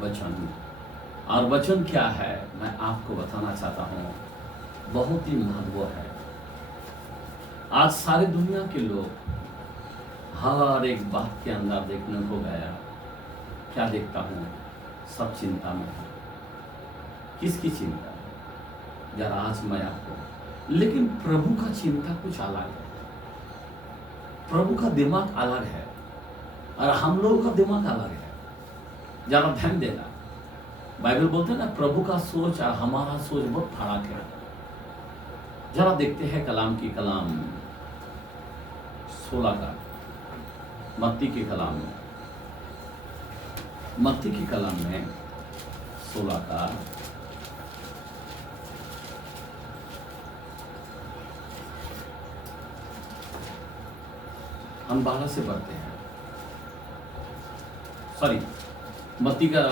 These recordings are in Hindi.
वचन। और वचन क्या है मैं आपको बताना चाहता हूँ, बहुत ही महत्व है। आज सारी दुनिया के लोग हर एक बात के अंदर देखने को गया, क्या देखता हूँ, सब चिंता में है। किसकी चिंता है जरा आज मैं आपको, लेकिन प्रभु का चिंता कुछ अलग है। प्रभु का दिमाग अलग है और हम लोगों का दिमाग अलग है। जरा ध्यान देना, बाइबल बोलते हैं ना प्रभु का सोच और हमारा सोच बहुत फर्क है। जरा देखते हैं कलाम की कलाम 16 का, मत्ती की कलाम में, मत्ती की कलाम में 16 का हम 12 से पढ़ते हैं, सॉरी मत्ती का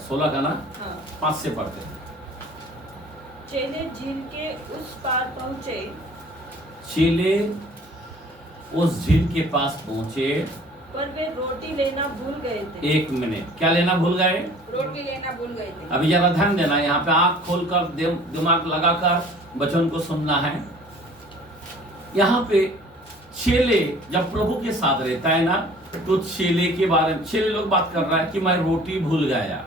16 का ना, हाँ। 5 से पढ़ते हैं। चेले झील के उस पार पहुंचे, चेले उस झील के पास पहुंचे, पर वे रोटी लेना भूल गए थे। 1 मिनट, क्या लेना भूल गए? रोटी लेना भूल गए थे। अभी जरा ध्यान देना, यहाँ पे आंख खोलकर दिमाग लगाकर वचन को सुनना है। यहाँ पे चेले जब प्रभु के साथ रहता है ना, तो चेले के बारे में चेले लोग बात कर रहा है कि मैं रोटी भूल गया।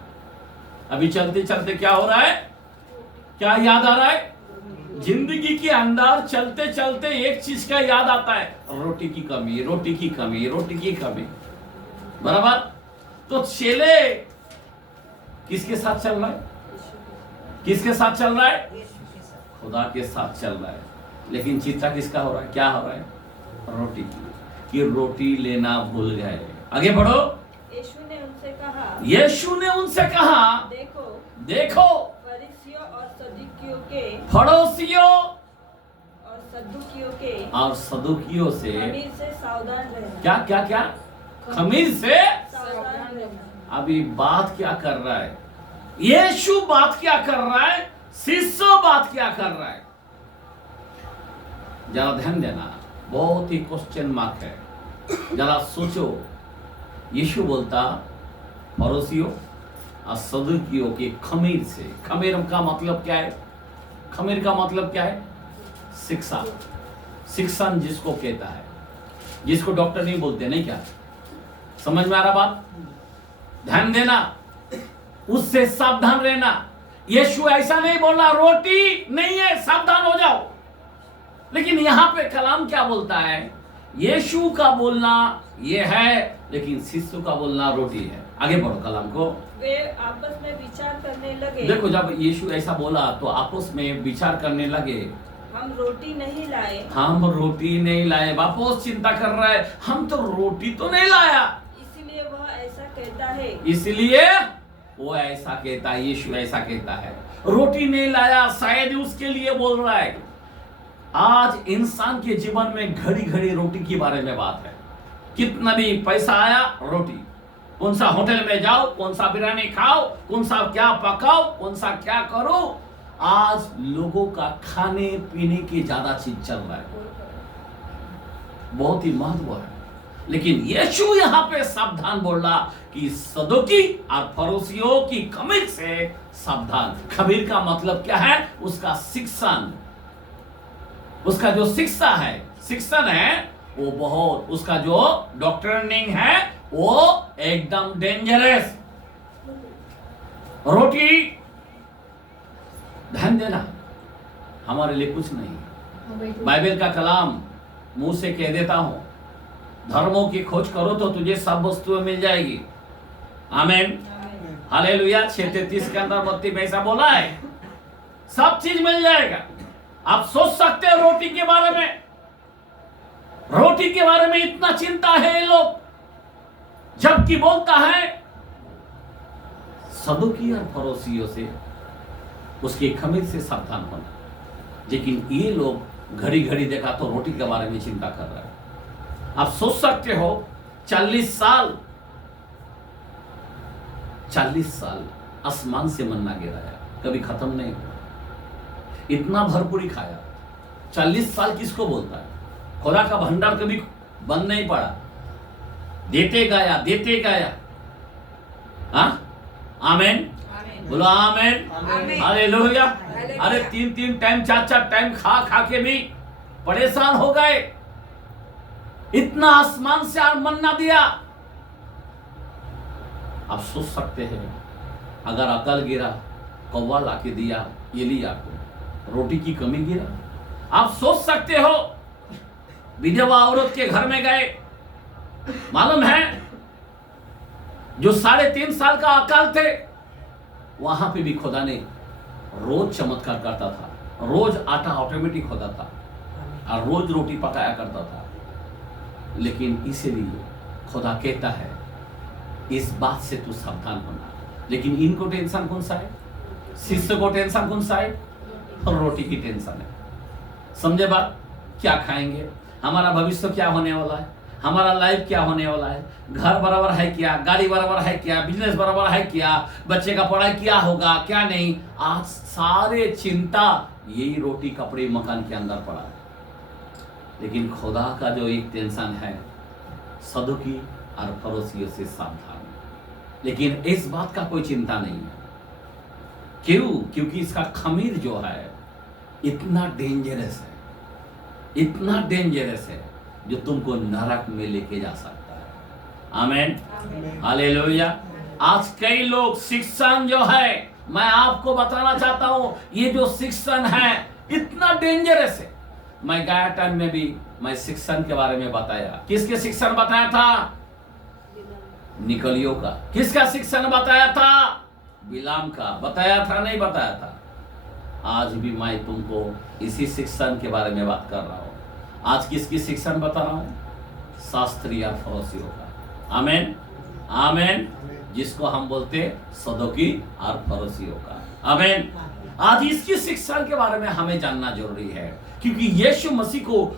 अभी चलते चलते क्या हो रहा है, क्या याद आ रहा है? जिंदगी के अंदर चलते चलते एक चीज का याद आता है, रोटी की कमी, रोटी की कमी, रोटी की कमी, बराबर। तो चेले किसके साथ चल रहा है? किसके साथ चल रहा है? खुदा के साथ चल रहा है। लेकिन चिंता किसका हो रहा है? क्या हो रहा है? रोटी की, कि रोटी लेना भूल गए। आगे बढ़ो। यीशु ने उनसे कहा, यीशु ने उनसे कहा, देखो देखो फरीसियों और सदुकियों के, फड़ोसियों और सदुकियों के और सदुकियों से खमीर से सावधान रहना। क्या क्या क्या? खमीर से। सावधान रहना। अभी बात क्या कर रहा है? यीशु बात क्या कर रहा है? शिष्य बात क्या कर रहा है? जरा ध्यान देना, बहुत ही क्वेश्चन मार्क है। जरा सोचो, यीशु बोलता पड़ोसियों और सदुकियों के खमीर से। खमीर का मतलब क्या है? खमीर का मतलब क्या है? शिक्षा, शिक्षण जिसको कहता है, जिसको डॉक्टर नहीं बोलते, नहीं क्या? समझ में आ रहा बात? ध्यान देना, उससे सावधान रहना। यीशु ऐसा नहीं बोला रोटी नहीं है सावधान हो जाओ, लेकिन यहां पे कलाम क्या बोलता है? यीशु का बोलना ये है, लेकिन शिष्य का बोलना रोटी है। आगे बढ़ो कलाम को। वे आपस में विचार करने लगे। देखो, जब यीशु ऐसा बोला तो आपस में विचार करने लगे, हम रोटी नहीं लाए। हम रोटी नहीं लाए। वापस चिंता कर रहा है, हम तो रोटी तो नहीं लाया। इसलिए वह ऐसा कहता है। इसलिए वो ऐसा कहता है, यीशु ऐसा कहता है, रोटी नहीं लाया। शायद उसके लिए बोल रहा है। आज इंसान के जीवन में घड़ी घड़ी रोटी के बारे में बात है। कितना भी पैसा आया, रोटी। कौन सा होटल में जाओ, कौन सा बिरयानी खाओ, कौन सा क्या पकाओ, कौन सा क्या करो। आज लोगों का खाने पीने की ज्यादा चीज चल रहा है, बहुत ही महत्व है। लेकिन यीशु यहाँ पे सावधान बोल रहा कि सदुकी और फरीसियों की खमीर से सावधान। खमीर का मतलब क्या है? उसका शिक्षण, उसका जो शिक्षा है, शिक्षण है, वो बहुत, उसका जो डॉक्टरिंग है वो एकदम डेंजरस। रोटी, ध्यान देना, हमारे लिए कुछ नहीं। बाइबल का कलाम मुंह से कह देता हूं, धर्मों की खोज करो तो तुझे सब वस्तुएं मिल जाएगी। आमीन, हालेलुया। 6:33 के अंदर मत्ती में ऐसा बोला है, सब चीज मिल जाएगा। आप सोच सकते हो रोटी के बारे में, रोटी के बारे में इतना चिंता है ये लोग, जबकि बोलता है सदुकी और फरीसियों से, उसकी खमीर से सावधान होना। लेकिन ये लोग घड़ी घड़ी देखा तो रोटी के बारे में चिंता कर रहा है। आप सोच सकते हो 40 साल आसमान से मन्ना गिराया, कभी खत्म नहीं हुआ, इतना भरपूरी खाया। 40 साल किसको बोलता है? खुदा का भंडार कभी बंद नहीं पड़ा, देते गया। हाँ, आमेन, बोलो आमेन, हालेलुया। अरे 3-3 टाइम 4-4 टाइम खा खा के भी परेशान हो गए। इतना आसमान से मन्ना दिया। आप सोच सकते हैं अगर अकल गिरा, कौवा लाके दिया एलिया को, रोटी की कमी गिरा। आप सोच सकते हो विधवा औरत के घर में गए, मालूम है जो 3.5 साल का अकाल थे, वहां पे भी खुदा ने रोज चमत्कार करता था, रोज आटा ऑटोमेटिक होता था और रोज रोटी पकाया करता था। लेकिन इसीलिए खुदा कहता है इस बात से तू सावधान होना। लेकिन इनको टेंशन कौन सा है? शिष्य को टेंशन कौन सा है? रोटी की टेंशन है। समझे बात? क्या खाएंगे, हमारा भविष्य क्या होने वाला है, हमारा लाइफ क्या होने वाला है, घर बराबर है क्या, गाड़ी बराबर है क्या, बिजनेस बराबर है क्या, बच्चे का पढ़ाई क्या होगा क्या नहीं। आज सारे चिंता यही रोटी कपड़े मकान के अंदर पड़ा है। लेकिन खुदा का जो एक टेंशन है, सदुकी और फरोसियों से सावधान। लेकिन इस बात का कोई चिंता नहीं है। क्यों? क्योंकि इसका खमीर जो है इतना डेंजरस है, इतना डेंजरस है जो तुमको नरक में लेके जा सकता है। आमेन, हालेलुया। आज कई लोग शिक्षण जो है, मैं आपको बताना चाहता हूं, ये जो शिक्षण है इतना डेंजरस है। मैं गया टाइम में भी मैं शिक्षण के बारे में बताया। किसके शिक्षण बताया था? निकलियों का। किसका शिक्षण बताया था? बिलाम का। बताया था नहीं बताया था? आज भी मैं तुमको इसी शिक्षण के बारे में बात कर रहा हूं। आज किसकी शिक्षण बता रहा हूं? शास्त्री और फरोसियों का। आमेन, आमेन। जिसको हम बोलते सदुकी और फरोसियों का। आमेन। आज इसकी शिक्षण के बारे में हमें जानना जरूरी है, क्योंकि यीशु मसीह को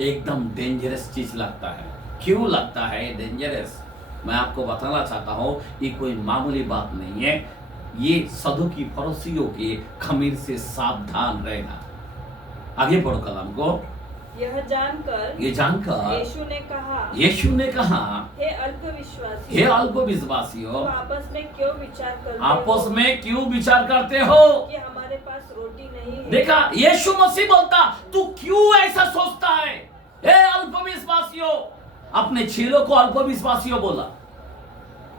एकदम डेंजरस चीज लगता है। क्यों लगता है डेंजरस? मैं आपको बताना चाहता हूं, ये कोई मामूली बात नहीं है। ये सदुकी फरोसियों के खमीर से सावधान रहना। आगे पढ़ो कलाम को। यह जानकर यीशु ने कहा, हे अल्पविश्वासी, हे अल्पविश्वासियों, आपस में क्यों विचार करते हो कि हमारे पास रोटी नहीं है। देखा, यीशु मसीह बोलता, तू क्यों ऐसा सोचता है? हे अल्पविश्वासियों, अपने चेलों को अल्पविश्वासियों बोला।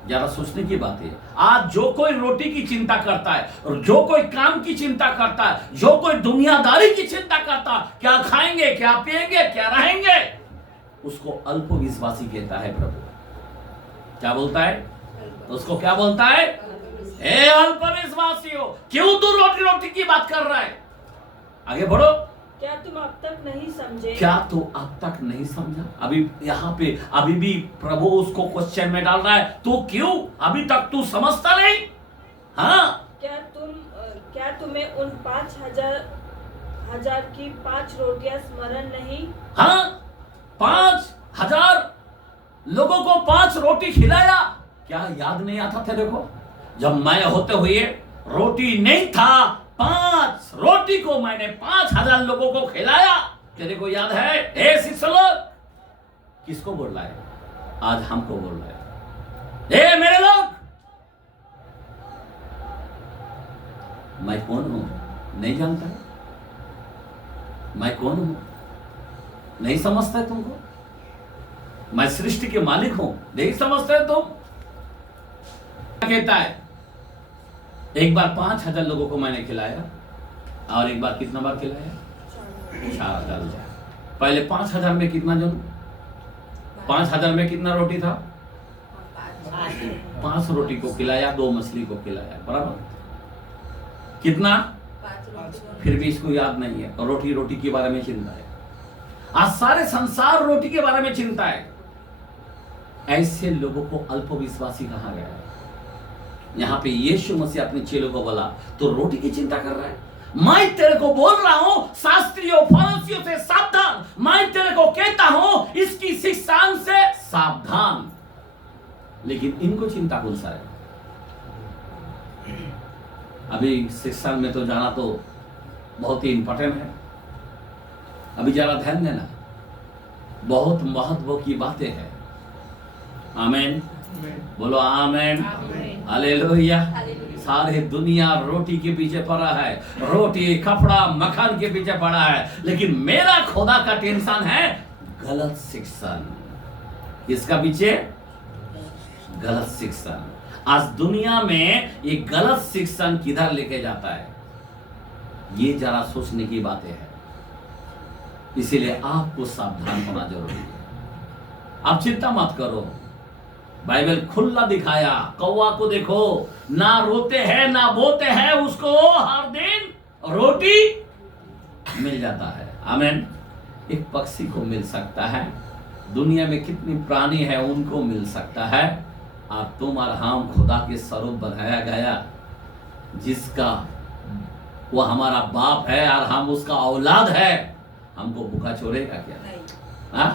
जरा सोचने की बात है। आज जो कोई रोटी की चिंता करता है, और जो कोई काम की चिंता करता है, जो कोई दुनियादारी की चिंता करता है, क्या खाएंगे, क्या पिएंगे, क्या रहेंगे, उसको अल्पविश्वासी कहता है प्रभु। क्या बोलता है? उसको क्या बोलता है? हे अल्पविश्वासियों, क्यों तू रोटी की बात कर रहा है? आगे बढ़ो। क्या तुम अब तक नहीं समझे? क्या तू अब तक नहीं समझा? अभी यहाँ पे अभी भी प्रभु उसको क्वेश्चन में डाल रहा है, तू क्यों अभी तक तू समझता नहीं? हाँ, क्या तुम्हें उन 5,000 की 5 रोटियां स्मरण नहीं? हाँ, 5,000 लोगों को 5 रोटी खिलाया। क्या याद नहीं आता तेरे को? जब मैं होते हुए रोटी नहीं था, 5 रोटी को मैंने 5,000 लोगों को खिलाया। तेरे को याद है? ए शिष्य लोग, किसको बोल रहा है? आज हमको बोल रहा है। ए मेरे लोग, मैं कौन हूं नहीं जानता है? मैं कौन हूं नहीं समझता है तुमको? मैं सृष्टि के मालिक हूं नहीं समझते है तुम? कहता है, एक बार 5,000 लोगों को मैंने खिलाया, और एक बार कितना बार खिलाया? 4,000। पहले 5,000 में कितना जन? 5,000 में कितना रोटी था? 5 रोटी को खिलाया, 2 मछली को खिलाया, बराबर कितना? फिर भी इसको याद नहीं है, और रोटी के बारे में चिंता है। आज सारे संसार रोटी के बारे में चिंता है। ऐसे लोगों को अल्पविश्वासी कहा गया है। यहाँ पे यीशु मसीह अपने चेलों को बोला, तो रोटी की चिंता कर रहा है? मैं तेरे को बोल रहा हूं, शास्त्रियों फरीसियों से सावधान। मैं तेरे को कहता हूं, इसकी शिक्षा से सावधान। लेकिन इनको चिंता कौन सा है? अभी शिक्षा में तो जाना तो बहुत ही इंपॉर्टेंट है। अभी जरा ध्यान देना, बहुत महत्व की बातें हैं। आमीन, बोलो आमीन। हालेलुया। हालेलुया। सारे दुनिया रोटी के पीछे पड़ा है, रोटी कपड़ा मकान के पीछे पड़ा है, लेकिन मेरा खुदा का टेंशन है गलत शिक्षण। किसका पीछे? गलत शिक्षण। आज दुनिया में ये गलत शिक्षण किधर लेके जाता है, ये जरा सोचने की बातें हैं। इसीलिए आपको सावधान होना जरूरी है। आप चिंता मत करो, बाइबल खुला दिखाया। कौवा को देखो, ना रोते हैं ना बोते हैं, उसको हर दिन रोटी मिल जाता है। आमीन। एक पक्षी को मिल सकता है, दुनिया में कितनी प्राणी है उनको मिल सकता है, और तुम और हम खुदा के स्वरूप बनाया गया, जिसका वो हमारा बाप है और हम उसका औलाद है, हमको भूखा छोड़ेगा क्या? हाँ,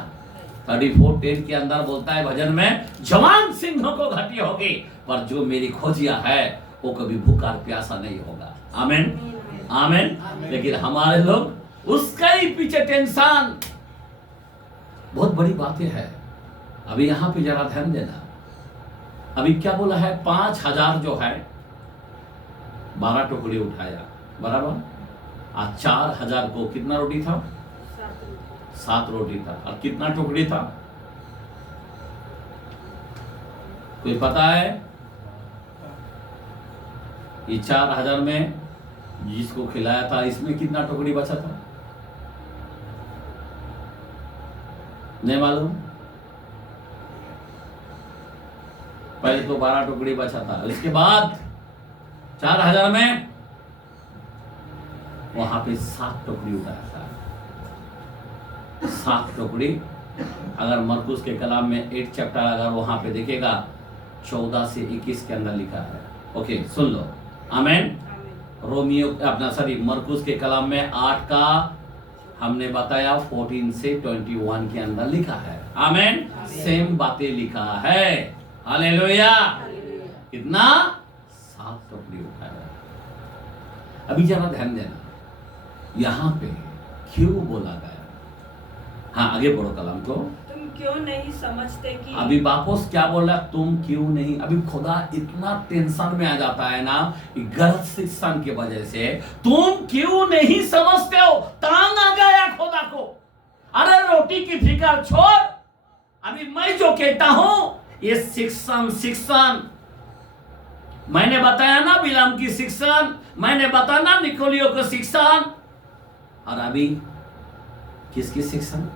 34:10 के अंदर बोलता है भजन में, जवान सिंहों को घटी होगी, पर जो मेरी खोजिया है वो कभी भूखा प्यासा नहीं होगा। आमीन, आमीन। लेकिन हमारे लोग उसका ही पीछे टेंशन। बहुत बड़ी बातें हैं। अभी यहाँ पे जरा ध्यान देना। अभी क्या बोला है? 5000 जो है 12 टुकड़ी उठाया, बराबर। आज 4000 को कितना रोटी था? 7 रोटी था। और कितना टुकड़ी था? कोई पता है? ये 4000 में जिसको खिलाया था, इसमें कितना टुकड़ी बचा था? नहीं मालूम। पहले तो 12 टुकड़ी बचा था, इसके बाद 4000 में वहां पे 7 टुकड़ी उठाया था। 7 टुकड़ी। अगर मरकुस के कलाम में 8 चैप्टर अगर वहां पे देखेगा, 14 से 21 के अंदर लिखा है। ओके, सुन लो। आमीन। रोमियो अपना मरकुस के कलाम में 8 का हमने बताया 14 से 21 के अंदर लिखा है। आमीन। सेम बातें लिखा है। हालेलुया। कितना? 7 टुकड़ी उठाया। अभी जरा ध्यान देना, यहां पे क्यों बोला गया? हाँ, आगे पढ़ो कलाम को। तुम क्यों नहीं समझते कि अभी वापस क्या बोला? तुम क्यों नहीं? अभी खुदा इतना टेंशन में आ जाता है ना, गलत शिक्षण की वजह से। तुम क्यों नहीं समझते हो? तांग आ गया खुदा को। अरे रोटी की फिक्र छोड़, अभी मैं जो कहता हूं ये शिक्षण मैंने बताया ना, बिलाम की शिक्षण मैंने बताया ना, निकोलियो को शिक्षण। और अभी किसकी शिक्षण?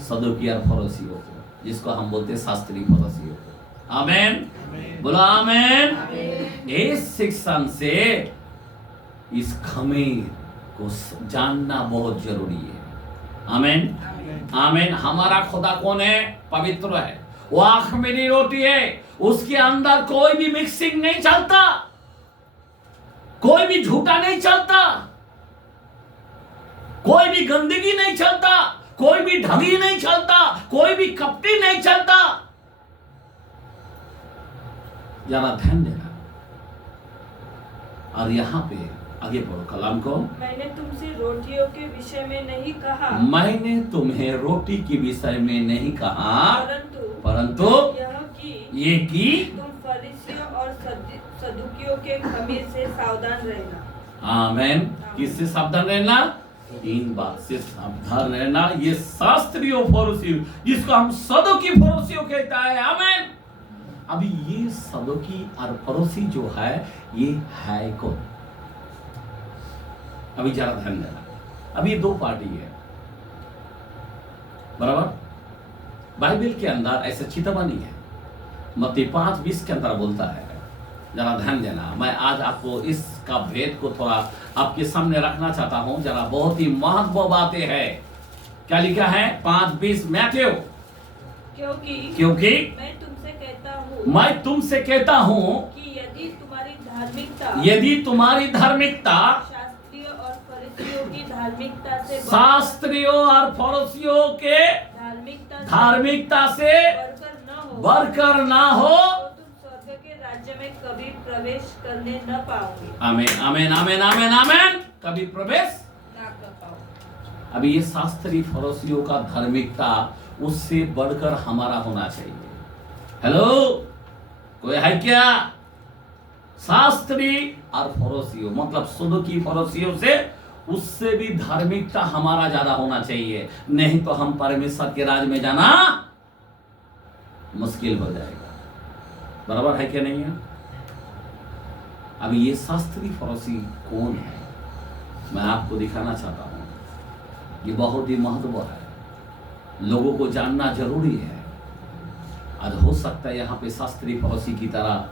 सदूकी और फरीसियों को, जिसको हम बोलते हैं शास्त्री फरीसियों को। आमीन, बोलो आमीन। इस शिक्षण से इस खमीर को जानना बहुत जरूरी है। आमीन, आमीन। हमारा खुदा कौन है? पवित्र है। वो अख़मीरी रोटी है, उसके अंदर कोई भी मिक्सिंग नहीं चलता, कोई भी झूठा नहीं चलता, कोई भी गंदगी नहीं चलता, कोई भी ढंगी नहीं चलता, कोई भी कपटी नहीं चलता। जरा ध्यान देना। और यहां पे आगे पढ़ो कलाम को। मैंने तुमसे रोटियों के विषय में नहीं कहा, मैंने तुम्हें रोटी के विषय में नहीं कहा, परंतु ये कि तुम फरीसियों और सदूकियों के खमीर से सावधान रहना। आमीन। किससे सावधान रहना? इन बात से सावधान रहना। ये शास्त्रियों फरीसियों, जिसको हम सदूकी फरीसियों कहता है। आमीन। अभी ये सदूकी और फरीसी जो है, ये है कौन? अभी जरा ध्यान देना। अभी 2 पार्टी है, बराबर। बाइबल के अंदर ऐसे चितवनी है। मत्ती 5:20 के अंदर बोलता है, जरा ध्यान देना। मैं आज आपको इसका भेद को थोड़ा आपके सामने रखना चाहता हूं। जरा बहुत ही महत्वपूर्ण बातें हैं। क्या लिखा है? 5:20 मैथ्यू। क्योंकि मैं तुमसे कहता हूं कि यदि तुम्हारी धार्मिकता शास्त्रियों और फरीसियों के धार्मिकता से बढ़कर ना हो, स्वर्ग के राज्य में कभी प्रवेश करने न पाओगे। आमीन, आमीन, आमीन, आमीन, आमीन। कभी प्रवेश ना कर पाओगे। अभी ये शास्त्री फरीसियों का धार्मिकता उससे बढ़कर हमारा होना चाहिए। हेलो, कोई है क्या? शास्त्री और फरोसियों, मतलब सदूकी फरोसियों से, उससे भी धार्मिकता हमारा ज्यादा होना चाहिए, नहीं तो हम परमेश्वर के राज में जाना मुश्किल हो जाएगा। बराबर है क्या नहीं है? अभी ये शास्त्री फरोसी कौन है, मैं आपको दिखाना चाहता हूं। ये बहुत ही महत्व है, लोगों को जानना जरूरी है। आज हो सकता है यहाँ पे शास्त्री फरोसी की तरह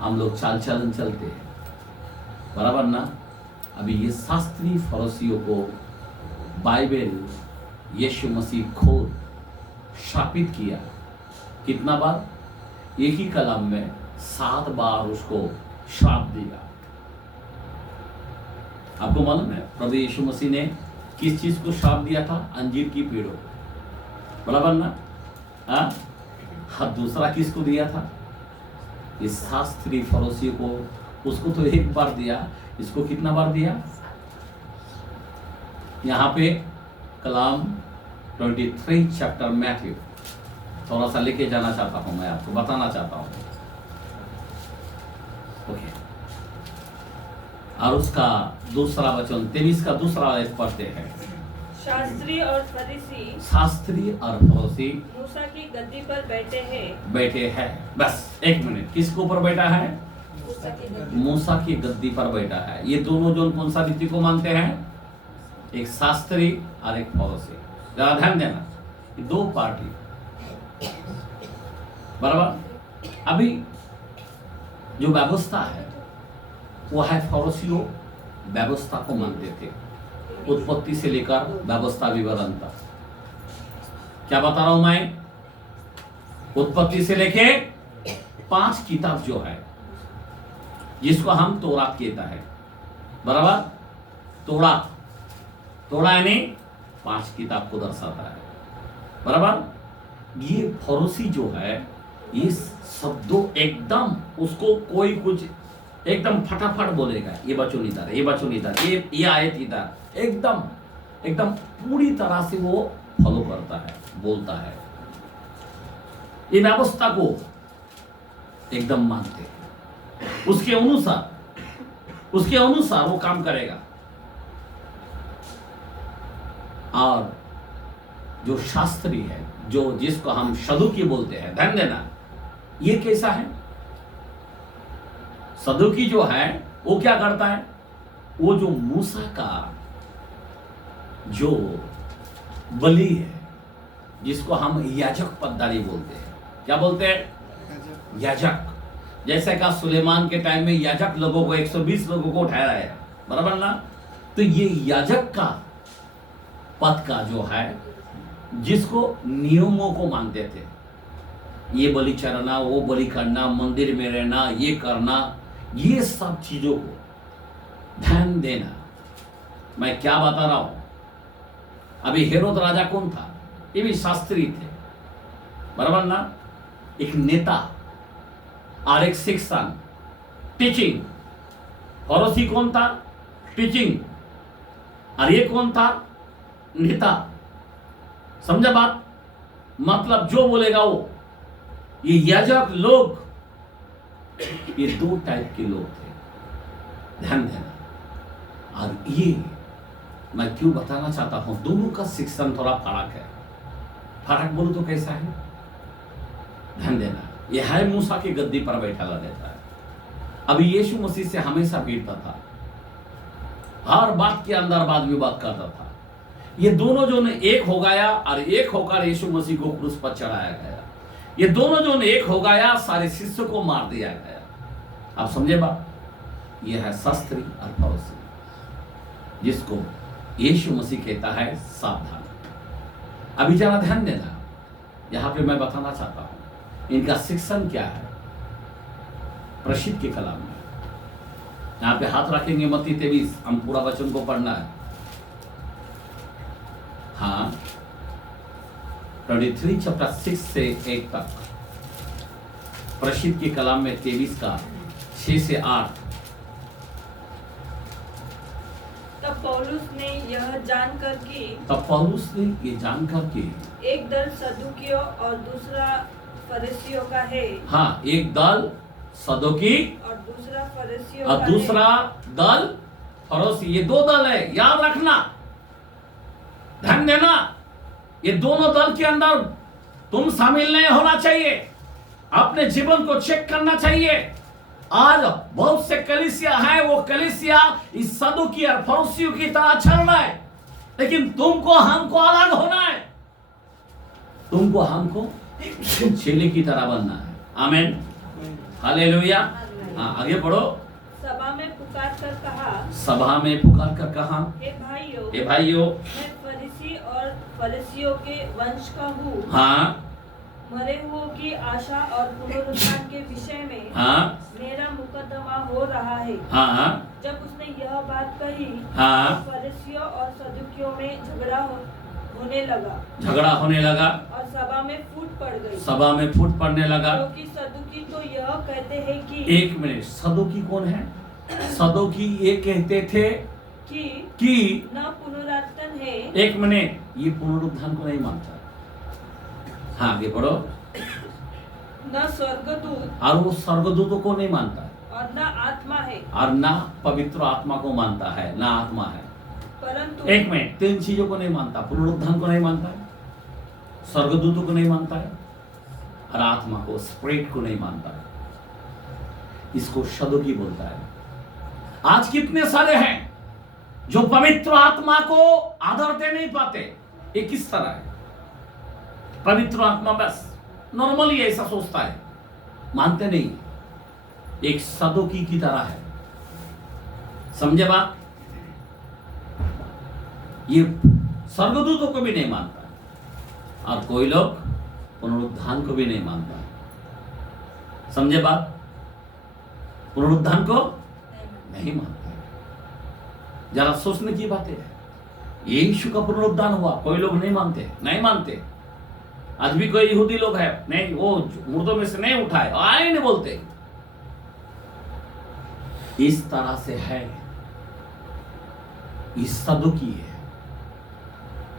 हम लोग चाल चलन चलते हैं, बराबर ना? अभी ये शास्त्री फरोसियों को बाइबल यीशु मसीह खुद शापित किया। कितना बार? एक ही कलम में 7 बार उसको श्राप दिया। आपको मालूम है प्रभु यीशु मसीह ने किस चीज को श्राप दिया था? अंजीर की पेड़ों, बराबर ना? हाँ, दूसरा किसको दिया था? इस शास्त्री फरोसियों को। उसको तो एक बार दिया, इसको कितना बार दिया? यहां पे कलाम 23 चैप्टर मैथ्यू, थोड़ा सा लेके जाना चाहता हूं, मैं आपको बताना चाहता हूं। ओके, और उसका दूसरा वचन 23 का दूसरा आयत पढ़ते हैं। शास्त्री और फरीसी, शास्त्री और फरीसी मूसा की गद्दी पर बैठे हैं। बस एक मिनट, किसके ऊपर बैठा है? मूसा की गद्दी पर बैठा है। ये दोनों जो कौन सा रीति को मानते हैं? एक शास्त्री और एक फरीसी। जरा ध्यान देना, ये दो पार्टी, बराबर। अभी जो व्यवस्था है वो है, फरीसियों व्यवस्था को मानते थे, उत्पत्ति से लेकर व्यवस्था विवरण तक। क्या बता रहा हूं मैं? उत्पत्ति से लेके 5 किताब जो है, जिसको हम तौरात कहता है, बराबर। तौरात यानी 5 किताब को दर्शाता है, बराबर। ये फरोसी जो है, ये शब्दों एकदम उसको कोई कुछ एकदम फटाफट बोलेगा। ये बचन इधर, ये बचन इधर, ये आयत इधर, एकदम पूरी तरह से वो फॉलो करता है, बोलता है। ये व्यवस्था को एकदम मानते हैं, उसके अनुसार वो काम करेगा। और जो शास्त्री है, जो जिसको हम सदूकी बोलते हैं, ध्यान देना, ये कैसा है? सदूकी जो है वो क्या करता है? वो जो मूसा का जो बलि है, जिसको हम याजक पदधारी बोलते हैं, क्या बोलते हैं? याजक। जैसे का सुलेमान के टाइम में याजक लोगों को 120 लोगों को उठाया है, बराबर ना? तो ये याजक का पद का जो है, जिसको नियमों को मानते थे, ये बलि चढ़ाना, वो बलि करना, मंदिर में रहना, ये करना, ये सब चीजों को ध्यान देना। मैं क्या बता रहा हूं? अभी हेरोद राजा कौन था? ये भी शास्त्री थे, बराबर ना? एक नेता और एक शिक्षण, टीचिंग। फरोसी कौन था? टीचिंग। और ये कौन था? नेता। समझा बात? मतलब जो बोलेगा वो। ये याजक लोग, ये 2 टाइप के लोग थे, ध्यान देना। और ये मैं क्यों बताना चाहता हूं, दोनों का शिक्षण थोड़ा फर्क है। फर्क बोलूं तो कैसा है? ध्यान देना, यह है मूसा की गद्दी पर बैठा रहता है। अभी यीशु मसीह से हमेशा भिड़ता था, हर बात के अंदर वाद विवाद करता था। ये दोनों जो ने एक हो गया, और एक होकर यीशु मसीह को क्रूस पर चढ़ाया गया। ये दोनों जो ने एक हो गया, सारे शिष्य को मार दिया गया। आप समझे बात? यह है शास्त्री और फरीसी, जिसको यीशु मसीह कहता है सावधान। अभी जरा ध्यान देना, यहां पे मैं बताना चाहता हूं इनका शिक्षण क्या है। प्रसिद्ध के कलाम में यहां पे हाथ रखेंगे, मत्ती 23, हम पूरा वचन को पढ़ना है। हाँ, 23 चैप्टर 6 से 1 तक, प्रसिद्ध के कलाम में 23 का 6 से 8। तब पौलुस ने यह जानकर कि एक दल सदूकियों और दूसरा फरीसियों का है। हाँ, एक दल सदोकी और दूसरा फरीसियों और का दूसरा है। दल फरोसी। ये दो दल है, याद रखना, ध्यान देना। ये दोनों दल के अंदर तुम शामिल नहीं होना चाहिए। अपने जीवन को चेक करना चाहिए। आज बहुत से कलीसिया है, वो कलीसिया इस सदुकी और फरोसियों की तरह चल रहा है, लेकिन तुमको हमको अलग होना है। तुमको हमको चेले की तरह बनना है। आमीन, हालेलुया। हाँ, आगे बढ़ो। सभा में पुकार कर कहा, सभा में पुकार कर कहा, हे भाइयों, मैं फरीसी और फरीसियों के वंश का हूँ। हाँ मरे हुओं की आशा और पुनरुत्थान के विषय में हाँ मेरा मुकदमा हो रहा है। हाँ जब उसने यह बात कही, हाँ, फरीसियों और सदुकियों में होने लगा झगड़ा होने लगा और सभा में फूट पड़ गई। सभा में फूट पड़ने लगा। क्योंकि सदुकी तो यह कहते हैं कि एक मिनट, सदोकी कौन है? सदोकी ये कहते थे कि न पुनरुत्थान है। एक मिनट, ये पुनरुत्थान को नहीं मानता। हाँ, आगे बढ़ो। न स्वर्गदूत और वो स्वर्गदूतों को नहीं मानता और न आत्मा है, और ना पवित्र आत्मा को मानता है, ना आत्मा है। परंतु एक मिनट, तीन चीजों को नहीं मानता। पुनरुत्थान को नहीं मानता है, स्वर्गदूतों को नहीं मानता है, और आत्मा को, स्पिरिट को नहीं मानता है। इसको सदोकी बोलता है। आज कितने सारे हैं जो पवित्र आत्मा को आदर दे नहीं पाते। ये किस तरह है? पवित्र आत्मा बस नॉर्मली ऐसा सोचता है, मानते नहीं। एक सदोकी की तरह है, समझे बात? ये स्वर्गदूतों को भी नहीं मानता और कोई लोग पुनरुत्थान को भी नहीं मानता। समझे बात? पुनरुत्थान को नहीं मानता। जरा सोचने की बात है। यीशु का पुनरुत्थान हुआ, कोई लोग नहीं मानते। आज भी कोई यहूदी लोग है, नहीं, वो मुर्दों में से नहीं उठाए, आए नहीं बोलते। इस तरह से है, इस सदुकी है।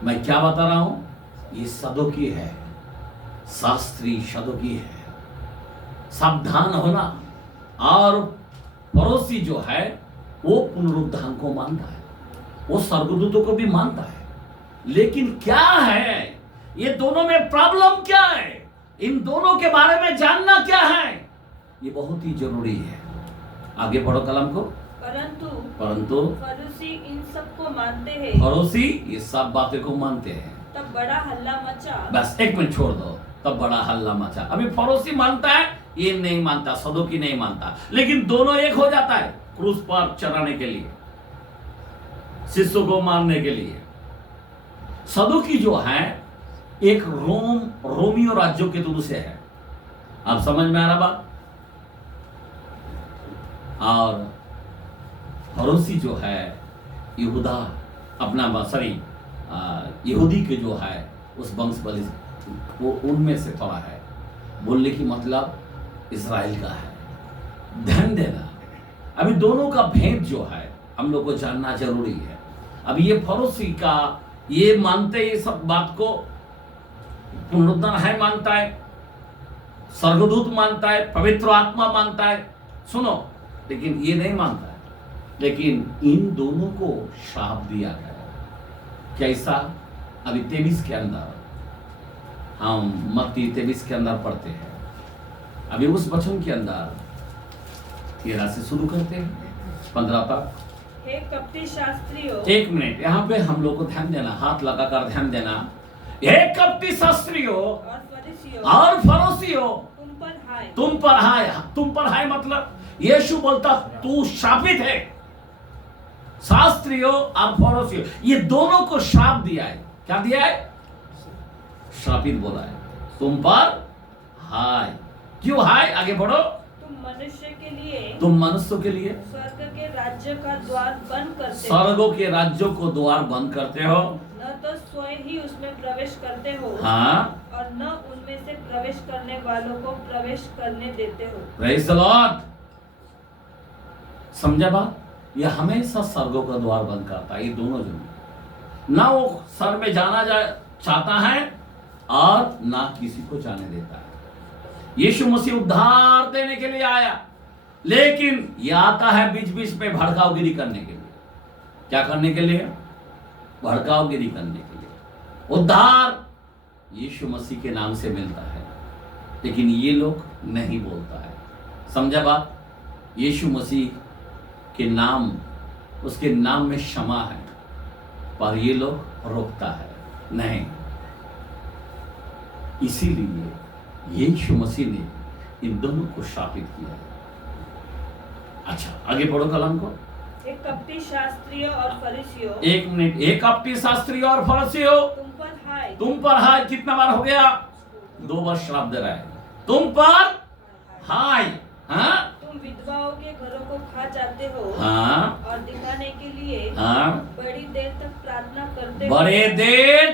मैं क्या बता रहा हूं? ये सदुकी है, शास्त्री सदुकी है। सावधान होना। और पड़ोसी जो है वो पुनरुत्थान को मानता है, वो स्वर्गदूतों को भी मानता है। लेकिन क्या है, ये दोनों में प्रॉब्लम क्या है, इन दोनों के बारे में जानना क्या है, ये बहुत ही जरूरी है। आगे पढ़ो कलम को। परंतु फरीसी इन सब को मानते हैं। फरीसी ये सब बातें को मानते हैं। तब बड़ा हल्ला मचा। बस एक मिनट छोड़ दो। तब बड़ा हल्ला मचा। अभी फरीसी मानता है, ये नहीं मानता, सदोकी नहीं मानता, लेकिन दोनों एक हो जाता है क्रूस पर चढ़ाने के लिए, शिष्यों को मारने के लिए। सदोकी जो है एक रोमियो राज्यों के दूर से है। आप समझ में आ रहा बात? और फरीसी जो है यहूदा अपना सॉरी यहूदी के जो है उस वंश बलि, वो उनमें से थोड़ा है। बोलने की मतलब इजराइल का है। ध्यान देना, अभी दोनों का भेद जो है हम लोग को जानना जरूरी है। अभी ये फरीसी का ये मानते, ये सब बात को पुनरुत्थान है मानता है, स्वर्गदूत मानता है, पवित्र आत्मा मानता है, सुनो, लेकिन ये नहीं मानता है। लेकिन इन दोनों को श्राप दिया गया। कैसा? अभी 23 के अंदर हम मत्ती 23 के अंदर पढ़ते हैं। अभी उस वचन के अंदर 13 से शुरू करते हैं 15 तक। हे कपटी शास्त्रियों, एक मिनट, यहाँ पे हम लोग को ध्यान देना, हाथ लगाकर ध्यान देना। हे कपटी शास्त्रियों और फरीसियों, तुम पर हाय मतलब यीशु बोलता तू शापित है। शास्त्रियों और फरीसियों ये दोनों को श्राप दिया है। क्या दिया है? श्रापित बोला है। तुम पर हाय। क्यों हाय? आगे बढ़ो। तुम मनुष्यों के लिए स्वर्ग के राज्य का द्वार बंद करते हो। स्वर्गों के राज्यों को द्वार बंद करते हो। न तो स्वयं ही उसमें प्रवेश करते हो, हाँ, और न उनमें से प्रवेश करने वालों को प्रवेश करने देते हो। Praise the Lord. समझा बात? ये हमेशा स्वर्गों का द्वार बंद करता है। ये दोनों जन ना वो स्वर्ग में जाना चाहता है और ना किसी को जाने देता है। यीशु मसीह उद्धार देने के लिए आया, लेकिन यह आता है बीच बीच पे भड़काऊगिरी करने के लिए। क्या करने के लिए? भड़काऊगिरी करने के लिए। उद्धार यीशु मसीह के नाम से मिलता है, लेकिन ये लोग नहीं बोलता है। समझा बात? यीशु मसीह के नाम, उसके नाम में क्षमा है, पर ये लोग रोकता है नहीं। इसीलिए यीशु मसीह ने इन दोनों को शापित किया। अच्छा, आगे पढ़ो कलाम को। एक कपटी शास्त्रियों और फरीसियों, एक मिनट। एक कपटी शास्त्री और फरीसियों, तुम पर हाय। तुम पर हाय। कितना बार हो गया? 2 बार श्राप दे रहा है। तुम पर हाय। हाँ, तुम विधवाओं के घरों को खा जाते हो, हाँ, और दिखाने के लिए हाँ, बड़ी देर तक प्रार्थना करते हो। बड़े देर